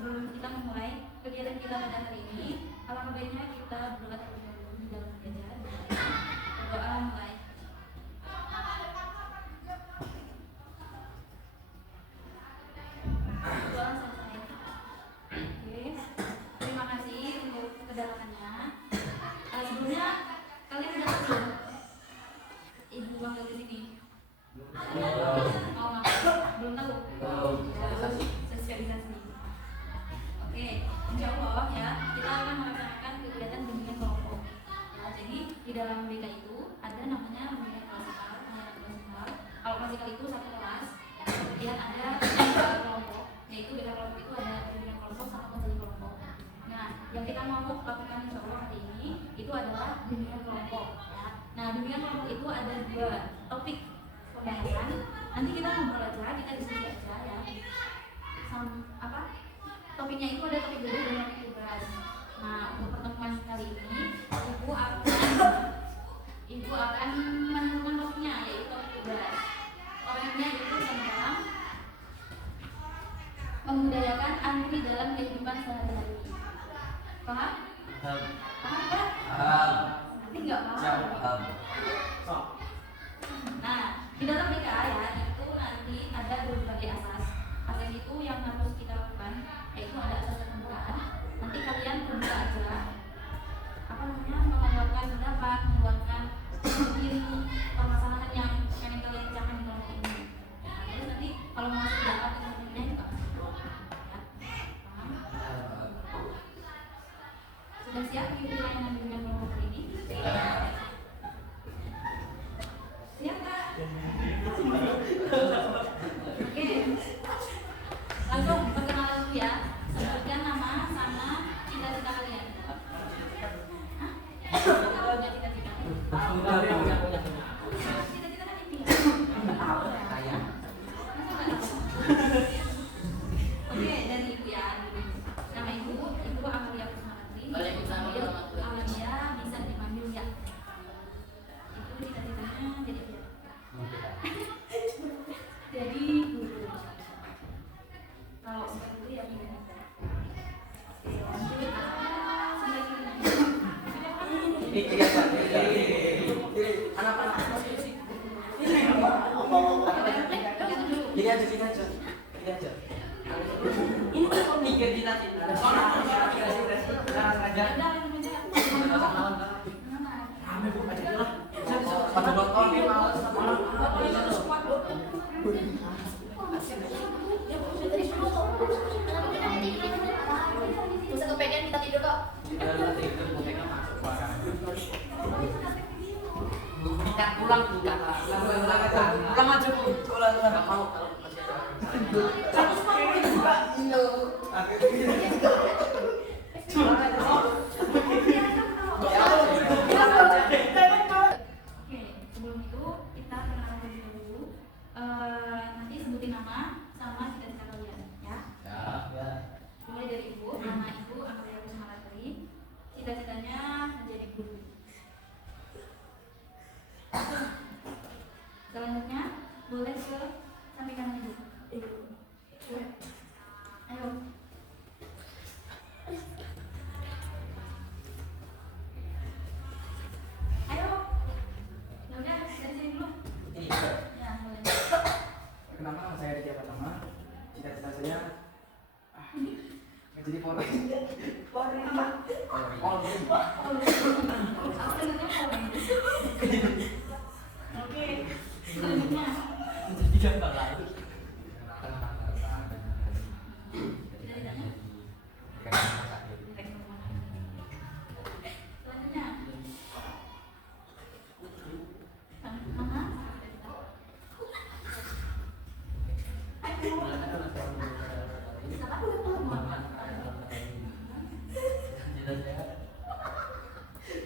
Sebelum kita memulai kegiatan kita pada hari ini, alangkah baiknya kita berdoa terlebih dahulu di dalam gereja. Berdoa mulai. Berdoa selesai. Oke. Terima kasih untuk kedatangannya. Sebelumnya kalian sudah tahu belum? Ibu panggil di sini. Oh, belum tahu. Sosialisasi. Oke, insya Allah ya kita akan melaksanakan kegiatan bimbingan kelompok. Ya, jadi di dalam BK itu ada namanya bimbingan klasikal, penyiaran klasikal. Kalau klasikal itu satu kelas, kemudian ada kelompok, yaitu BK kelompok itu ada bimbingan kelompok sama konseli kelompok. Nah, yang kita mau lakukan insya Allah hari ini itu adalah bimbingan kelompok. Ya. Nah, bimbingan kelompok itu ada dua topik pembahasan. Nanti kita ngobrol aja, kita diskusi aja ya. Topiknya itu ada topik dari dan topik tugas. Nah, untuk pertemuan kali ini ibu akan menentukan topiknya, yaitu topik tugas. Topiknya itu tentang membudayakan antri dalam kehidupan sehari-hari. Paham? Paham kan? Nanti nggak paham. Nah, di dalam BK ya itu nanti ada berbagai asas. Asas itu yang harus kita lakukan, yaitu ada asas pembukaan. Nanti kalian buka aja mengeluarkan pendapat, mengeluarkan ide permasalahan yang pengen kalian pecahkan di kelompok ini. Nah, terus nanti kalau mau pendapat dengan temennya juga ya. Paham? Sudah siap mengikuti layanan bimbingan kelompok ini? Siap Kak? Oke. Langsung perkenalan dulu ya. Sebutkan nama sama cita-cita kalian. Hah? Tahu nggak cita-cita? Cita-cita kan ini. Tahu ya? Oke, dari ibu ya. Nama ibu Amalia Kusmawati. Amalia bisa dipanggil ya. Itu cita-citanya jadi apa? Jadi guru. Kalau sekarang dulu ya gimana? Gini aja. Ini kok mikir cita-cita. Pada nonton nih malas. Bisa kepegang kita tidur kok. Kita pulang bukan pulang aja pulang nggak mau Oke, sebelum itu kita perkenalan terlebih dahulu. Nanti sebutin nama sama cita-cita kalian ya. Mulai dari ibu, nama ibu Amalia Kusmawati. Cita-citanya menjadi guru. Selanjutnya boleh ke samping kanan ibu. Ayo. Ayo. Ya udah dari sini dulu. Ya boleh. Kenapa saya di Jakarta Tengah? Cita-cita saya menjadi Polri. Polri apa? Polri. Oke. Selanjutnya. menjadi gambar lalu. Cita-citanya. Selanjutnya. Mama. Ayo.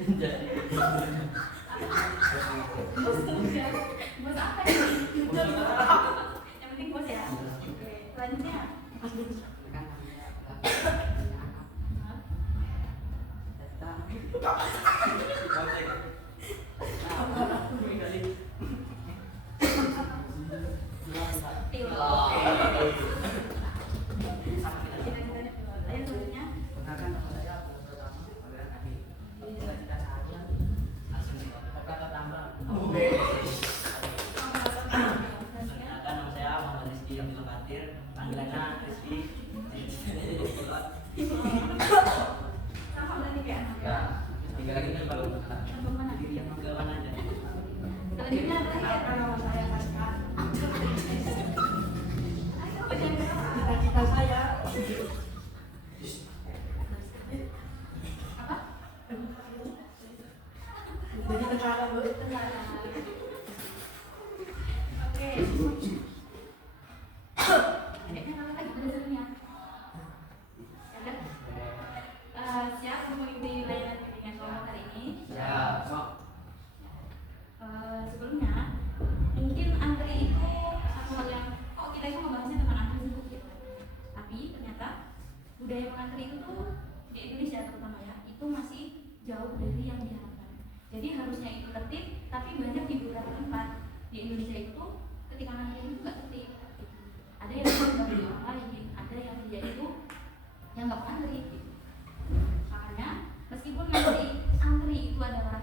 Menjadi Buat apa ini? yang saya katakan. Ayo, Cita-cita saya. apa? Jadi tentara Bu. Tentara. Oke. Adiknya kamu lagi berdasarnya. Ya kan? Siap mengikuti layanan bimbingan kelompok hari ini? Ya, sok. Sebelumnya mungkin antri itu satu hal yang kita itu membahasnya tentang antri dulu gitu. Tapi ternyata budaya mengantri itu tuh di Indonesia terutama ya itu masih jauh dari yang diharapkan. Jadi harusnya itu tertib, tapi banyak di beberapa tempat di Indonesia itu ketika ngantri itu nggak tertib. Ada yang nggak beli orang lain, ada yang dia itu yang nggak ngantri. Makanya meskipun antri itu adalah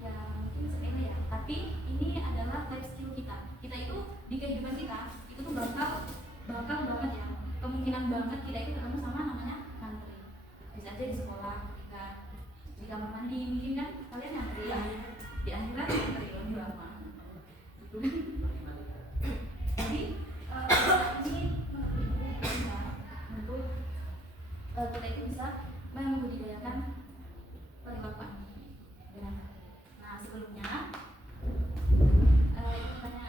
ya mungkin sepele ya, tapi ini adalah life skill kita. Kita itu di kehidupan kita itu tuh bakal banget ya, kemungkinan banget kita itu ketemu sama namanya ngantri. Bisa aja di sekolah, ketika di kamar mandi mungkin kan kalian ngantri ya, di akhirat ngantri lebih lama. Gitu. Jadi ini untuk kita itu bisa membudidayakan perilakuan dengan baik. Nah sebelumnya itu tanya.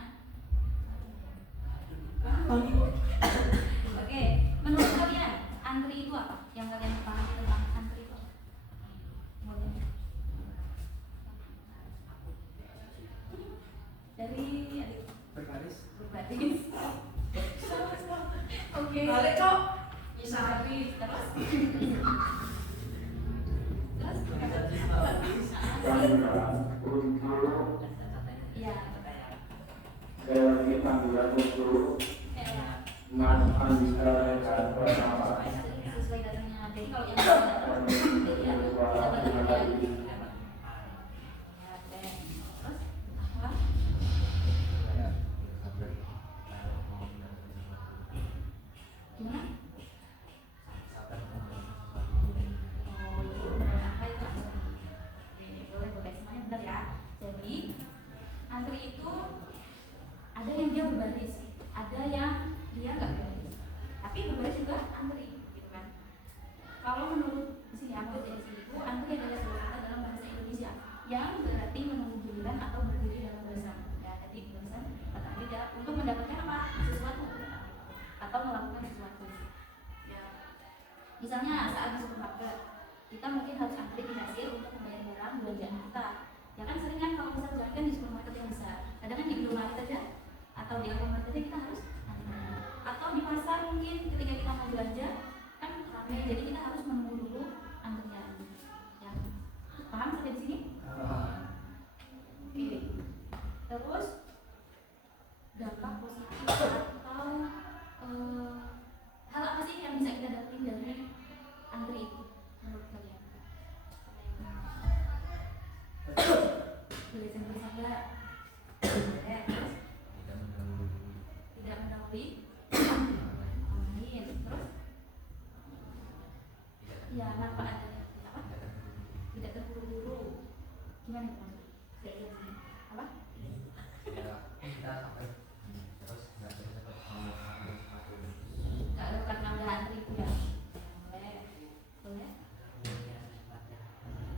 Oke, menurut kalian antri itu apa? Yang kalian pahami tentang antri itu apa? Boleh. Dari adik Berbaris. berbaris. Oke. Balik kok. Bisa Berbaris. Terus? Iya. Panggilan untuk mengantarkan pertama. Sesuai datanya. Jadi kalau yang datang, jadi ya, terus apa? Gimana? Oh, itu apa itu? Boleh semuanya benar ya. Jadi antri itu ada yang dia berbaris, ada yang dia nggak berbaris. Tapi berbaris juga antri, gitu kan? Kalau menurut di sini aku dari sini itu antri adalah sebuah kata dalam bahasa Indonesia yang berarti menunggu giliran atau berdiri dalam barisan. Ya, tadi barisan kata beda untuk mendapatkan apa? Sesuatu atau melakukan sesuatu. Ya. Misalnya saat di supermarket, kita mungkin harus antri di kasir untuk membayar barang belanjaan kita. Ya kan sering kan kalau misal jalan di supermarket yang besar, kadang kan di Indomaret aja atau di Alfamart aja kita harus antri. Atau di pasar mungkin ketika kita mau belanja kan ramai, jadi kita harus menunggu dulu antrian. Ya, paham sampai di sini? Oke. Terus dampak positif atau hal apa sih yang bisa kita dapetin dari antri itu menurut kalian? Belajar bersabar. Ya, terus tidak mendahului. Amin. Terus ya manfaat dari apa? Tidak terburu-buru. Gimana itu maksudnya? Apa? Kita sampai terus nggak cepet Kalau karena udah antri itu ya. Boleh. Boleh.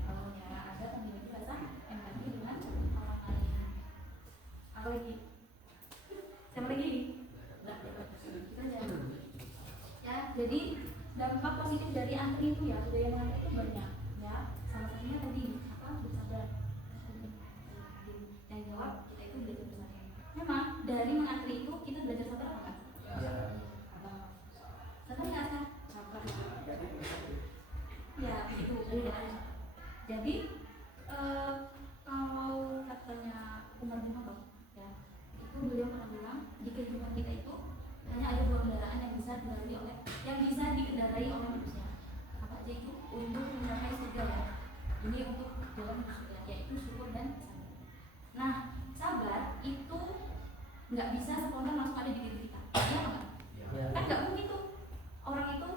Oh ya, ada memiliki rasa empati dengan orang lain. Apa lagi? Siapa lagi? Kita aja. Ya, jadi dampak positif dari antri itu ya, budaya mengantri itu banyak. Ya, salah satunya tadi apa? Bersabar. Yang jawab kita itu belajar bersabar. Memang dari mengantri itu kita belajar sabar apa kan? Sabar nggak kan? Sabar. Ya, begitu. Jadi kalau katanya Umar bin Khattab, ya, itu beliau pernah bilang di kehidupan kita itu hanya ada dua kendaraan yang bisa dikendarai oleh manusia. Apa aja itu? Untuk mencapai surga ya. Ini untuk jalan ke surga, yaitu syukur dan sabar. Nah, sabar itu nggak bisa spontan langsung ada di diri kita. Iya nggak? Kan nggak mungkin tuh orang itu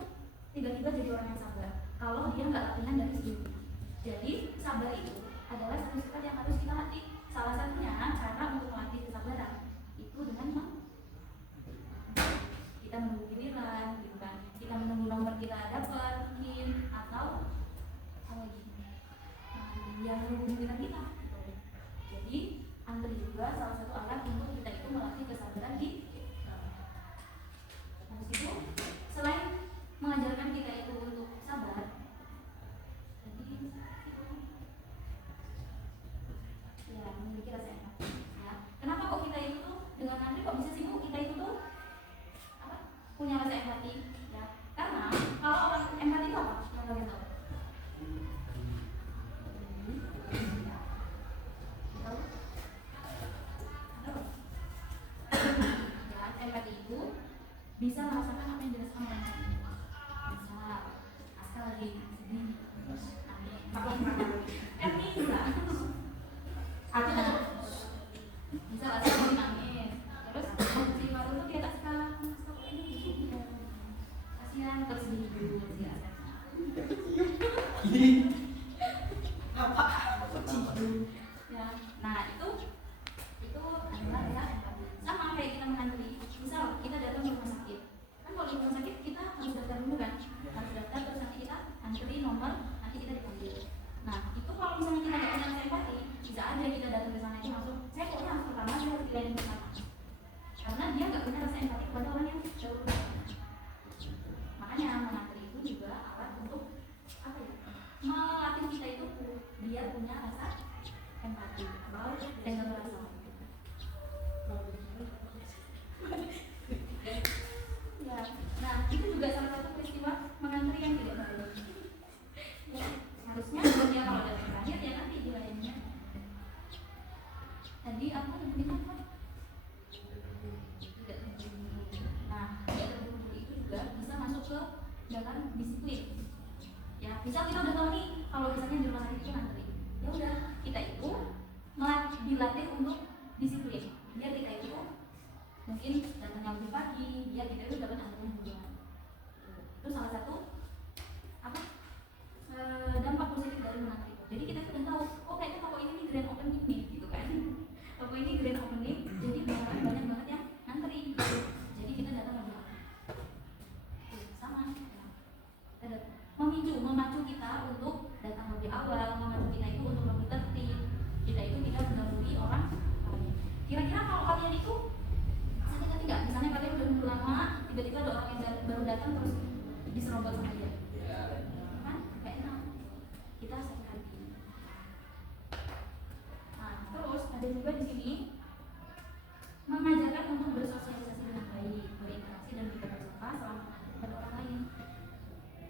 tiba-tiba jadi orang yang sabar kalau dia nggak latihan dari sebelumnya. Jadi sabar itu adalah satu sifat yang harus kita latih. Salah satunya cara untuk melatih kesabaran punya rasa empati ya. Karena kalau orang empati itu apa? Yang kalian tahu? Tahu? Tahu? Ya, empati itu bisa merasakan apa yang dirasakan orang lain. Misal, Aska lagi sedih, bisa. Atau misal Aska lagi nangis, terus si Faru tuh dia tak sekarang, kasihan terus dihibur si Aska. Apa? Ya, nah itu adalah ya empati. Sama kayak kita mengantri. Misal kita datang ke rumah sakit, kan kalau di rumah sakit kita harus daftar dulu kan, harus daftar terus nanti kita antri nomor, nanti kita dipanggil. Nah itu kalau misalnya kita nggak punya rasa empati, bisa aja kita datang ke sana itu langsung saya pokoknya harus pertama, saya harus dilayani pertama, karena dia nggak punya rasa empati kepada orang yang jauh lebih dekat. Makanya mengantri itu juga alat untuk apa ya? Melatih kita itu biar punya rasa empati dan rasa. Ya, nah itu juga salah satu peristiwa mengantri yang tidak baik. Ya, harusnya dia kalau datang terakhir ya nanti dilayaninya. Tadi aku nyebutin apa? Tidak terburu-buru. Nah, tidak terburu-buru itu juga bisa masuk ke dalam disiplin. Ya, misal kita udah tahu nih kalau misalnya di rumah sakit itu ngantri, ya udah kita itu dilatih untuk disiplin. Biar kita itu mungkin datangnya lebih pagi, biar kita itu dapat antrian duluan. Itu salah satu apa dampak positif dari mengantri. Jadi kita itu udah tahu, oh kayaknya toko ini nih grand opening nih, gitu kan? Toko ini grand opening, jadi bakalan banyak banget yang ngantri. Jadi kita datang lebih awal. Sama. Ya. Memacu kita untuk datang lebih awal, memacu kita itu untuk lebih tertib. Kita itu tidak mendahului orang lain. Kira-kira kalau kalian itu sakit hati nggak? Misalnya kalian udah nunggu lama, tiba-tiba ada orang yang baru datang terus diserobot sama dia, kan? Gak enak. Kita sakit hati. Nah, terus ada juga di sini mengajarkan untuk bersosialisasi dengan baik, berinteraksi dan berterima selama pada orang lain.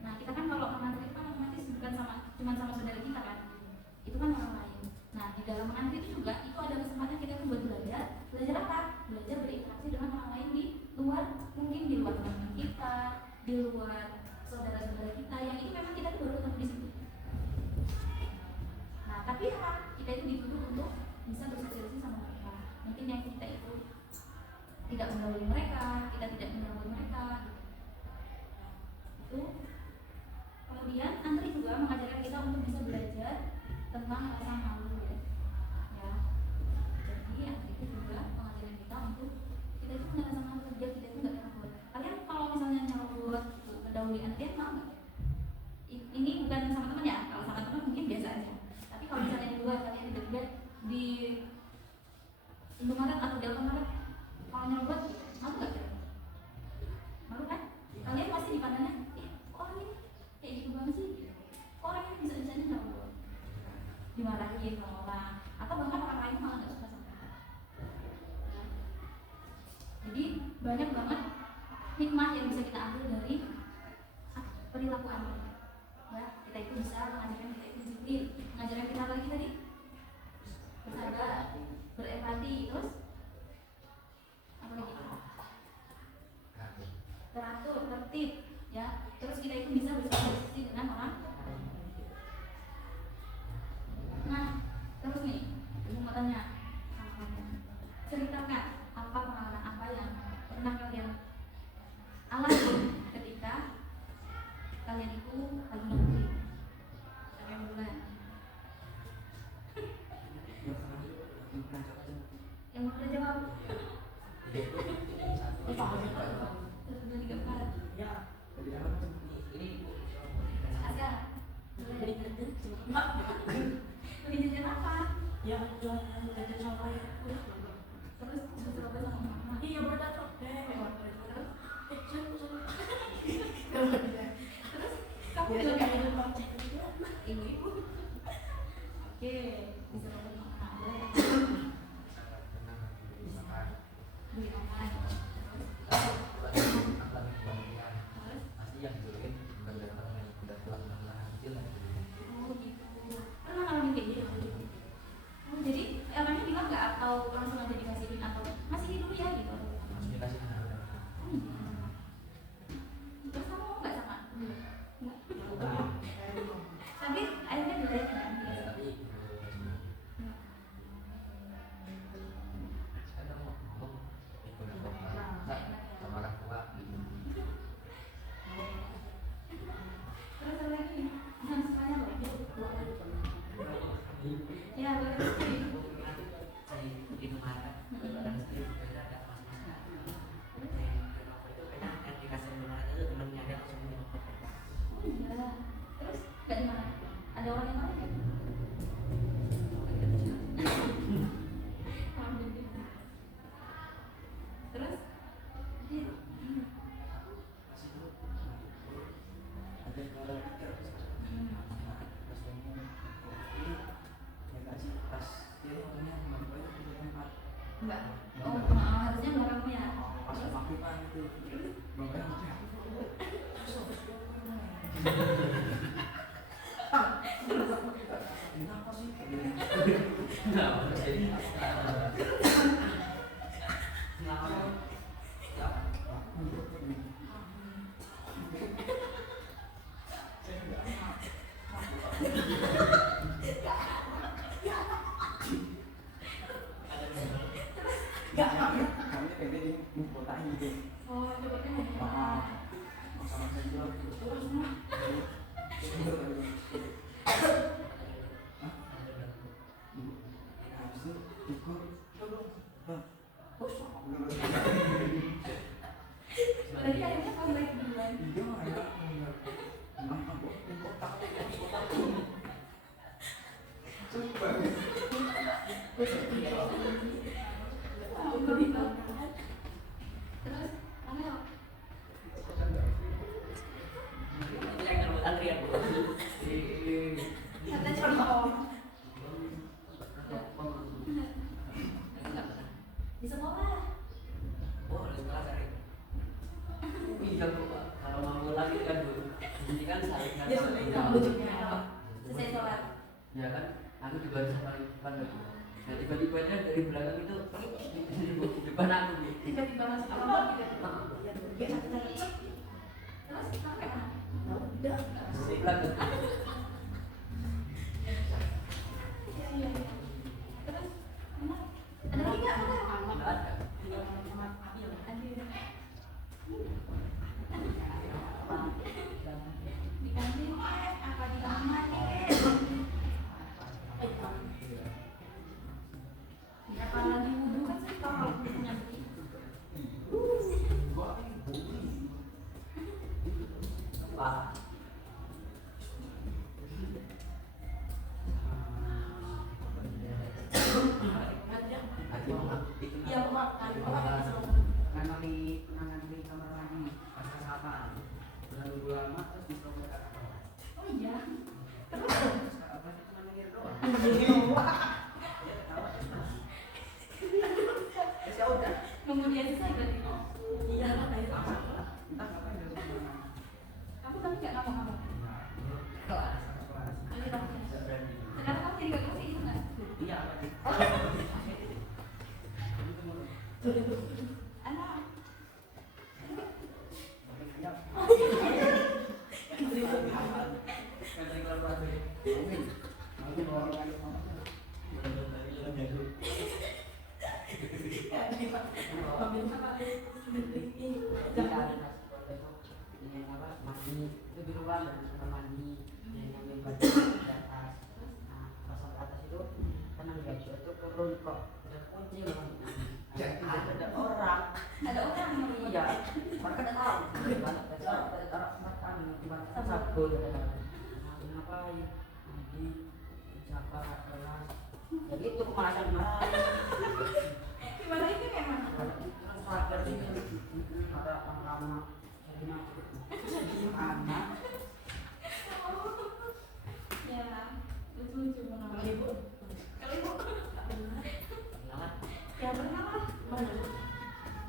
Nah, kita kan kalau mengantri itu kan otomatis bukan cuma sama saudara kita kan, itu kan orang lain. Nah, di dalam mengantri itu juga itu ada kesempatan kita buat belajar apa? Belajar berinteraksi dengan orang lain di luar, mungkin di luar teman kita, di luar saudara-saudara kita yang itu memang kita tuh baru ketemu di situ. Nah, tapi apa? Kita itu dituntut untuk bisa bersosialisasi sama mereka. Mungkin yang kita itu tidak mendahului mereka, kita tidak mendahului mereka. Itu. Kemudian antri juga mengajarkan kita untuk bisa belajar tentang rasa malu ya. Jadi antri itu juga mengajarkan kita untuk kita itu punya rasa malu, biar kita itu nggak takut. Kalian kalau misalnya nyerobot mendahului antrian mau nggak? Ini bukan sama teman ya, kalau sama teman mungkin biasa aja. Tapi kalau misalnya di luar kalian tiba-tiba di Indomaret atau di Alfamart, kalau nyerobot mau nggak? Malu kan? Kalian pasti dipandangnya, orang ini kayak gitu banget sih, orang ini bisa-bisanya nyerobot, dimarahin sama orang, atau bahkan orang lain malah nggak suka sama kita. Jadi banyak banget hikmah yang bisa kita ambil dari perilaku antri. Ya, kita itu bisa mengajarkan kita itu disiplin, mengajarkan kita apa lagi tadi? Bersabar, berempati, terus apa lagi? Teratur, tertib, ya. Terus kita itu bisa bersosialisasi dengan orang. Nah, terus nih, ibu mau tanya sama kalian, ceritakan apa pengalaman apa yang pernah kalian alami ketika kalian itu lagi ngantri sampai bulan. Yang mau udah jawab? Terus udah 34. Ya. Ini Aska, beli jajan apa? Ya, jajan sampai Terus disuruh apa sama mama? iya berdatang. Terus kamu juga kayak ini oke, bisa sama mama. Beli online. Oh, harusnya belakangnya. Masa makipan itu. Bapaknya apa ya? Kenapa sih? Kamu pendek ini kotain gitu. Oh, coba kan. Masa-masa itu lah. Habis itu ikut. Berarti akhirnya kamu baik duluan. Iya, akhirnya aku kotak. Coba. Terus, mana? Yang ngerebut antrian bu. Katanya contoh. Di sekolah. Oh, di sekolah sering. Iya bu, kalau mau lagi kan bu, ini kan saringan. Ya sudah, kamu juga. Selesai sholat. Ya kan, aku juga harus paling depan lagi. Nah tiba-tiba dari belakang itu di depan aku bu. Tiba-tiba masuk apa gitu. Terus, sampai mana? Udah. Di belakang. Iya, iya. Terus, mana? Ada lagi nggak? Nggak ada. Di kantin apa di kamar ya kalau lagi wudhu kan sih kalau punya Wah. ya maaf Nanti kamar lagi pas kesehatan. Udah nunggu lama terus disuruh mereka ke bawah. oh iya terus Apa sih cuma ngir doang? Ya udah. nunggu dia selesai berarti iya kayak sama Entah ngapain dari mana. kamu tapi nggak ngomong-ngomong Kelas. nanti kamu Nggak berani. sekarang kamu jadi kakak sih nggak Iya apa sih? anak Itu di luar dan kamar mandi yang ngambil baju di atas. Nah, pas sampai atas itu tenang baju itu turun kok udah kunci loh. Ada orang. ada orang yang mau Iya, mereka udah tahu. Ada taruh makan di mata sabun. Ngapain? Mandi, siapa kelas. Jadi itu kemalasan gimana ini memang terus sadar sih ada lama-lama jadi anak ya lucu-lucu banget kalau ibu ya pernah lah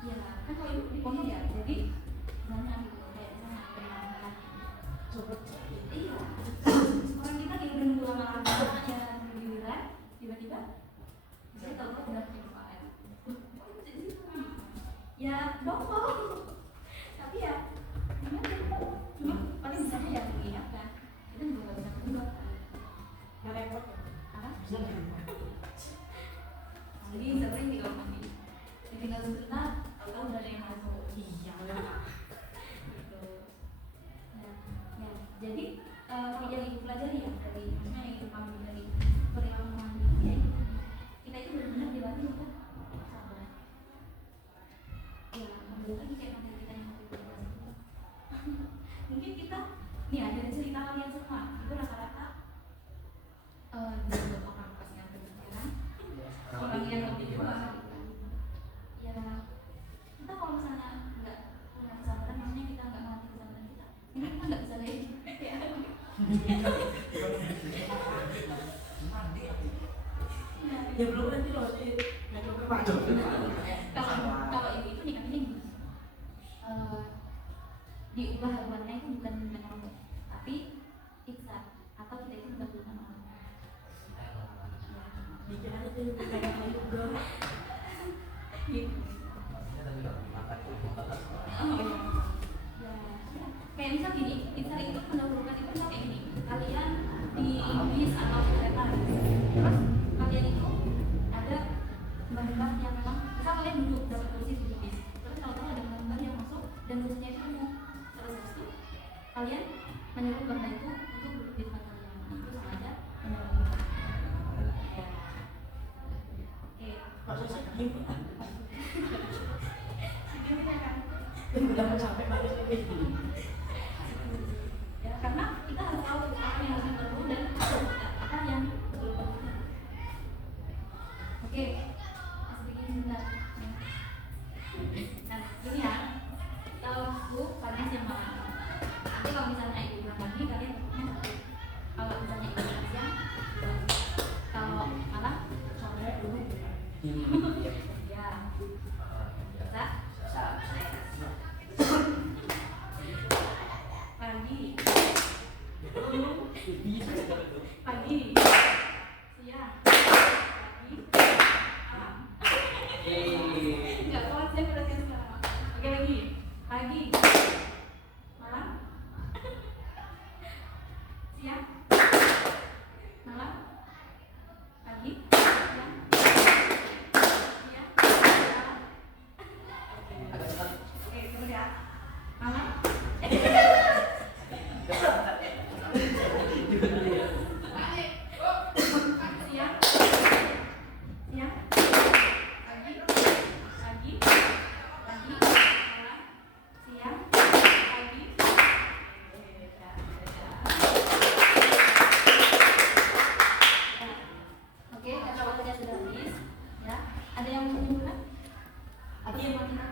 ya kan kalau ibu di pondok ya jadi banyak gitu kayak misalnya kenalan iya orang kita di udah nunggu lama-lama ya giliran tiba-tiba saya tahu udah kecepatan ya bohong tapi ya gimana cuma paling bisanya ya mengingatkan kita juga nggak bisa mengubah nggak repot apa jadi sering di kamar mandi tinggal sebentar tahu udah ada yang masuk iya gitu ya jadi kalau yang ibu pelajari ya dari maksudnya yang ibu kami dari perilaku mandi ya itu kita itu benar-benar dilatih untuk sabar ya kembali lagi kayak materi kita yang waktu itu mungkin kita nih ada cerita kalian semua itu rata-rata buat orang pas yang kepikiran orang yang lebih tua ya kita kalau misalnya nggak punya kesabaran maksudnya kita nggak melatih kesabaran kita ini kita nggak bisa kayak gitu ya ya belum nanti loh sih. diubah haluannya itu bukan menyerong, tapi iksa atau kita itu mendahulukan orang. Bikin aja tuh kayak juga. Gitu. Oh iya. Ya, kayak misal gini, iksa itu mendahulukan itu misal kayak gini, kalian di bis atau kereta, terus kalian itu ada mbak-mbak yang memang misal kalian duduk dapat kursi di bis, terus kalau ada mbak-mbak yang masuk dan kursinya itu penuh, terus itu kalian menyuruh mbak itu untuk duduk di tempat kalian, itu sama aja mendahulukan. Ya. Oke. Maksudnya gimana? Gimana kan? Jangan sampai balik lagi. Ya, karena kita harus tahu apa yang harus perlu dan apa yang belum perlu. Oke, sedikit sebentar. Nah, ini ya, kalau bu pagi siang malam. Nanti kalau misalnya ibu bilang pagi, kalian kalau misalnya ibu bilang siang, kalau malam sore dulu. Ya, bisa. Pagi, pagi, siang, pagi, malam. Enggak kuat saya berarti sekarang. Oke lagi, pagi, malam, siang, malam, pagi, siang, malam. Oke, kemudian malam. Siang, siang, pagi, pagi, pagi, malam, siang, pagi. Oke, karena waktunya sudah habis, ya. Ada yang mau menyimpulkan? Ada yang mau kita